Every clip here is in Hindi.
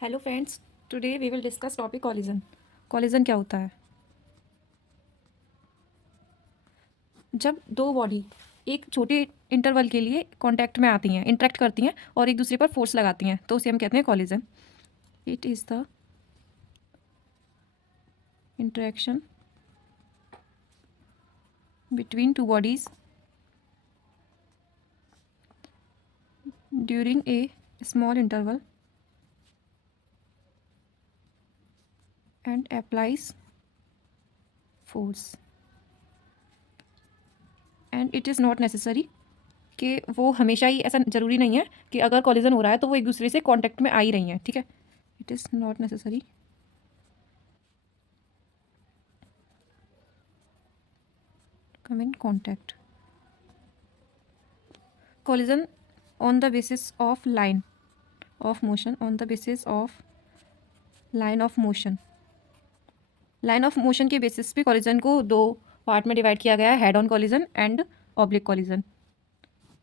Hello friends, today we will discuss topic collision. Collision क्या होता है? जब दो बॉडी एक छोटे इंटरवल के लिए कांटेक्ट में आती हैं, इंटरेक्ट करती हैं और एक दूसरे पर फोर्स लगाती हैं, तो उसे हम कहते हैं collision. It is the interaction between two bodies during a small interval and applies force and it is not necessary कि वो हमेशा ही, ऐसा ज़रूरी नहीं है कि अगर कॉलिजन हो रहा है तो वो एक दूसरे से कांटेक्ट में आ ही रही हैं। ठीक है, it is not necessary come in contact. Collision on the basis of line of motion, on the basis of line of motion. Line of motion के बेसिस पे कॉलिजन को दो पार्ट में डिवाइड किया गया है, head on collision and oblique collision.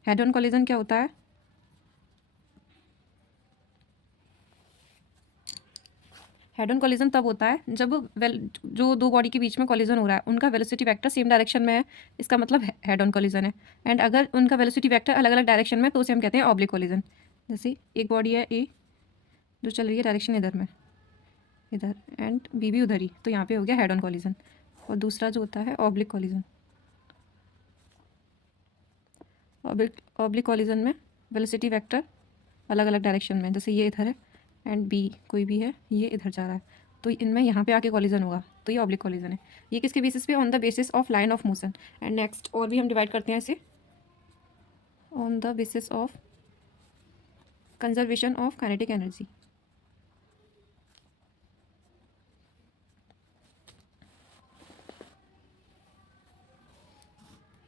Head on collision क्या होता है? हेड ऑन कॉलिजन तब होता है जब जो दो बॉडी के बीच में कॉलिजन हो रहा है उनका वेलोसिटी वेक्टर सेम डायरेक्शन में है, इसका मतलब हेड ऑन कॉलिजन है। एंड अगर उनका वेलोसिटी वेक्टर अलग अलग डायरेक्शन में, तो उसे हम कहते हैं ऑब्लिक कॉलिजन। जैसे एक बॉडी है ए जो चल रही है डायरेक्शन इधर में, इधर, एंड बी भी उधर ही, तो यहाँ पे हो गया हेड ऑन कॉलिजन। और दूसरा जो होता है ऑब्लिक कॉलिजन। ऑब्लिक कॉलिजन में वेलोसिटी वेक्टर अलग अलग डायरेक्शन में, जैसे ये इधर है एंड बी कोई भी है, ये इधर जा रहा है, तो इनमें यहाँ पे आके कॉलिजन होगा, तो ये ऑब्लिक कॉलिजन है। ये किसके बेसिस पे? On the basis of line of motion. And next और भी हम डिवाइड करते हैं इसे, on the basis of conservation of kinetic energy.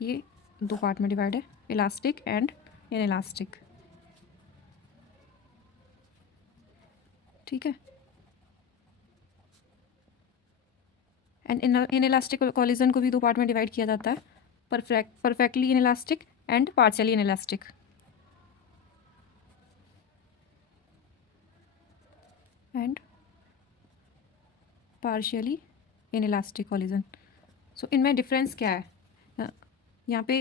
ये दो पार्ट में डिवाइड है, इलास्टिक एंड इनइलास्टिक। ठीक है, एंड इनइलास्टिक कॉलिजन को भी दो पार्ट में डिवाइड किया जाता है, perfectly inelastic and partially inelastic. And partially inelastic collision. So इनमें डिफरेंस क्या है? यहाँ पे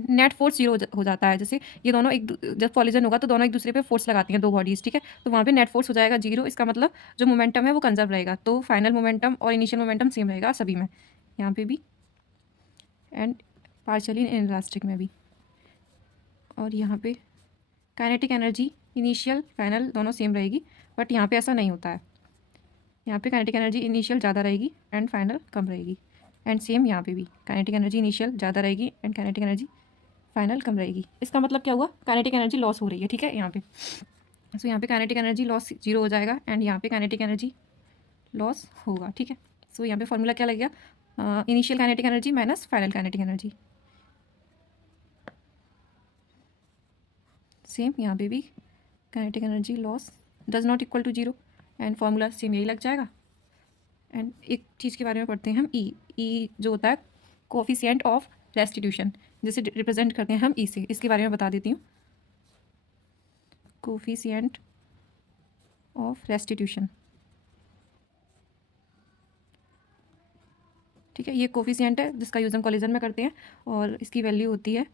नेट फोर्स जीरो हो जाता है। जैसे ये दोनों जब कॉलिजन होगा तो दोनों एक दूसरे पे फोर्स लगाती हैं, दो बॉडीज। ठीक है, तो वहाँ पे नेट फोर्स हो जाएगा जीरो। इसका मतलब जो मोमेंटम है वो कंजर्व रहेगा, तो फाइनल मोमेंटम और इनिशियल मोमेंटम सेम रहेगा सभी में, यहाँ पे भी एंड पार्शियली इनइलास्टिक में भी। और यहाँ पे काइनेटिक एनर्जी इनिशियल फाइनल दोनों सेम रहेगी, बट यहाँ पे ऐसा नहीं होता है। यहाँ पे काइनेटिक एनर्जी इनिशियल ज़्यादा रहेगी एंड फाइनल कम रहेगी। एंड सेम यहाँ पे भी काइनेटिक एनर्जी इनिशियल ज़्यादा रहेगी एंड काइनेटिक एनर्जी फाइनल कम रहेगी। इसका मतलब क्या हुआ? काइनेटिक एनर्जी लॉस हो रही है। ठीक है, यहाँ पे सो यहाँ पे काइनेटिक एनर्जी लॉस जीरो हो जाएगा एंड यहाँ पे काइनेटिक एनर्जी लॉस होगा। ठीक है, सो यहाँ पे फॉर्मूला क्या लगेगा? Initial kinetic energy minus final kinetic energy. Same यहाँ पे भी kinetic energy loss does not equal to zero and formula same यही लग जाएगा। एंड एक चीज़ के बारे में पढ़ते हैं हम, ई जो होता है कोफिशिएंट ऑफ रेस्टिट्यूशन, जिसे रिप्रेजेंट करते हैं हम ई से। इसके बारे में बता देती हूँ, कोफिशिएंट ऑफ रेस्टिट्यूशन। ठीक है, ये कोफिशिएंट है जिसका यूज़ हम कॉलिजन में करते हैं, और इसकी वैल्यू होती है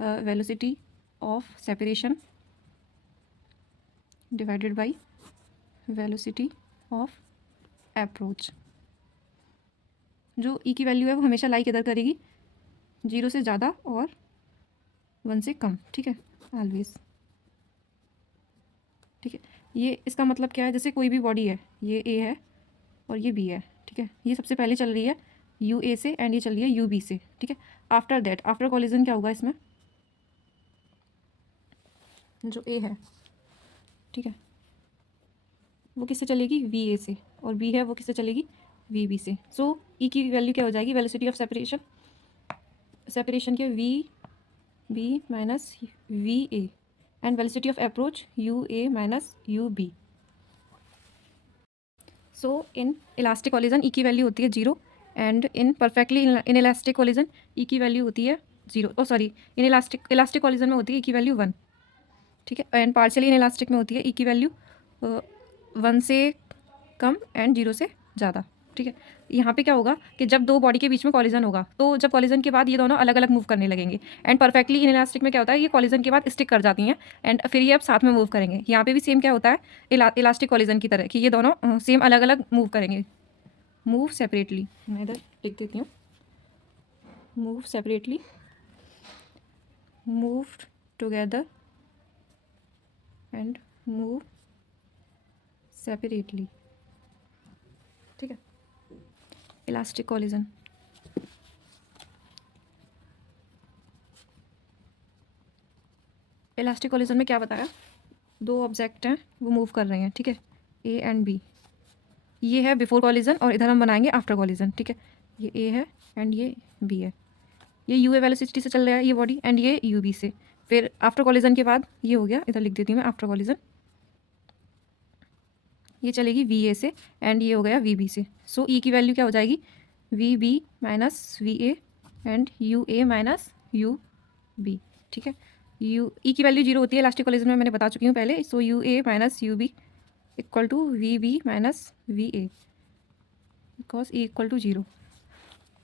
velocity of separation divided by velocity of approach. जो ई की वैल्यू है वो हमेशा लाई किधर करेगी? जीरो से ज़्यादा और वन से कम। ठीक है, ऑलवेज। ठीक है, ये इसका मतलब क्या है? जैसे कोई भी बॉडी है, ये ए है और ये बी है। ठीक है, ये सबसे पहले चल रही है यू ए से एंड ये चल रही है यू बी से। ठीक है, आफ्टर दैट, आफ्टर कॉलिजन क्या होगा इसमें? जो ए है, ठीक है, वो किससे चलेगी? वी ए से, और बी है वो किससे चलेगी? वी बी से। सो ई की वैल्यू क्या हो जाएगी? वेलोसिटी ऑफ सेपरेशन, सेपरेशन के V B minus V A and velocity of approach U A minus you B. So inelastic collision E की वैल्यू होती है zero and in perfectly inelastic collision E की वैल्यू होती है zero. Oh sorry, inelastic collision में होती है ई की वैल्यू वन। ठीक है, एंड पार्शियली इन इलास्टिक में होती है ई की वैल्यू 1 से कम एंड 0 से ज़्यादा, ठीक है। यहाँ पे क्या होगा कि जब दो बॉडी के बीच में कॉलिजन होगा, तो जब कॉलिजन के बाद ये दोनों अलग अलग मूव करने लगेंगे, एंड परफेक्टली इनइलास्टिक में क्या होता है, ये कॉलिजन के बाद स्टिक कर जाती हैं एंड फिर ये अब साथ में मूव करेंगे। यहाँ पे भी सेम क्या होता है, इलास्टिक कॉलिजन की तरह कि ये दोनों सेम अलग अलग मूव करेंगे, मूव सेपरेटली। मैं इधर लिख देती हूँ, move separately, move together and move separately, ठीक है। इलास्टिक कॉलिजन, इलास्टिक कॉलिजन में क्या बताया, दो ऑब्जेक्ट हैं वो मूव कर रहे हैं, ठीक है, ए एंड बी। ये है बिफोर कॉलिजन और इधर हम बनाएंगे आफ्टर कॉलिजन, ठीक है। ये ए है एंड ये बी है, ये यू ए वेलोसिटी से चल रहा है ये बॉडी एंड ये यू बी से। फिर आफ्टर कॉलिजन के बाद ये हो गया, इधर लिख देती हूँ मैं आफ्टर कॉलिजन, ये चलेगी वी ए से एंड ये हो गया वी बी से। सो ई की वैल्यू क्या हो जाएगी, v B minus V A and u A minus you b, ठीक है। यू ई की वैल्यू 0 होती है इलास्टिक कॉलिजन में, मैंने बता चुकी हूँ पहले। So u A minus you b equal to v B minus we a, because e equal to 0।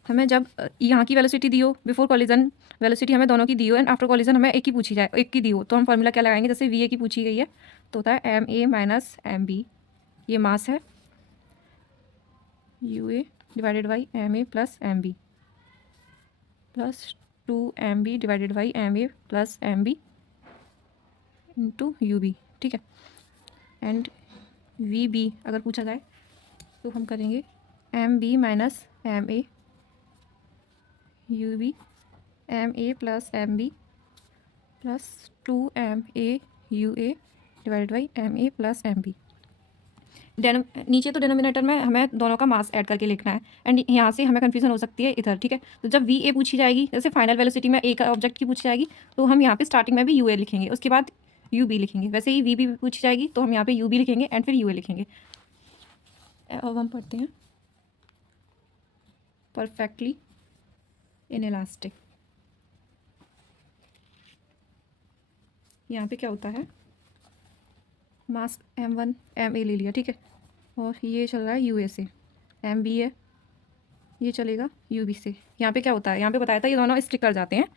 हमें जब यहाँ की वेलोसिटी दी हो, बिफोर कॉलिजन वेलोसिटी हमें दोनों की दी हो एंड आफ्टर कॉलिजन हमें एक की पूछी जाए, एक की दी हो, तो हम फॉर्मूला क्या लगाएंगे, जैसे वी ए की पूछी गई है तो होता है m a minus m b, ये मास है, u a divided by m A plus M b plus 2 mb divided by m A plus M b into u b, ठीक है। एंड वी बी अगर पूछा जाए तो हम करेंगे m b minus m A u B M A plus M b plus 2 ma u a divided by m A plus M b. नीचे तो डिनोमिनेटर में हमें दोनों का मास ऐड करके लिखना है एंड यहाँ से हमें कन्फ्यूजन हो सकती है इधर, ठीक है। तो जब वी ए पूछी जाएगी, जैसे फाइनल वेलोसिटी में एक ऑब्जेक्ट की पूछी जाएगी तो हम यहाँ पे स्टार्टिंग में भी यू ए लिखेंगे, उसके बाद यू बी लिखेंगे। वैसे ही वी बी पूछी जाएगी तो हम यहाँ पे यू बी लिखेंगे एंड फिर यू ए लिखेंगे। अब हम पढ़ते हैं परफेक्टली इनइलास्टिक। यहाँ पे क्या होता है, मास m1 ma ले लिया, ठीक है, और ये चल रहा है यू ए से, एम बी है, ये चलेगा यू बी से। यहाँ पे क्या होता है, यहाँ पे बताया था ये दोनों स्टिक कर जाते हैं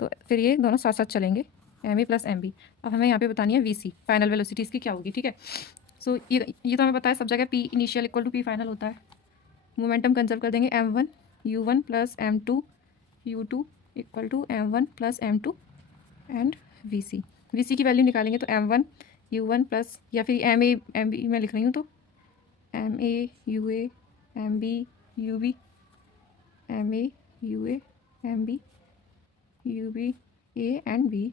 तो फिर ये दोनों साथ साथ चलेंगे, एम ए प्लस एम बी। अब हमें यहाँ पे बतानी है वी सी, फाइनल वेलोसिटी इसकी क्या होगी, ठीक है। सो ये तो हमें पता है, सब जगह P initial equal to P final होता है। मोमेंटम कंजर्व कर देंगे, m1 u1 plus m2 u2 equal to m1 plus m2 and V C की वैल्यू निकालेंगे तो m1 u1 प्लस, या फिर एम ए एम बी मैं लिख रही हूँ तो M A U A M B U B M A U A M B U B A and B.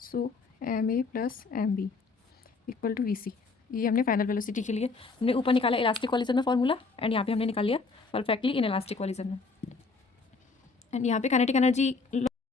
So M A plus M B equal to V C. ये हमने फाइनल वेलोसिटी के लिए हमने ऊपर निकाला इलास्टिक कॉलिजन में फॉर्मूला एंड यहाँ पे हमने निकाल लिया परफेक्टली इन इलास्टिक कॉलिजन में। एंड यहाँ पे काइनेटिक एनर्जी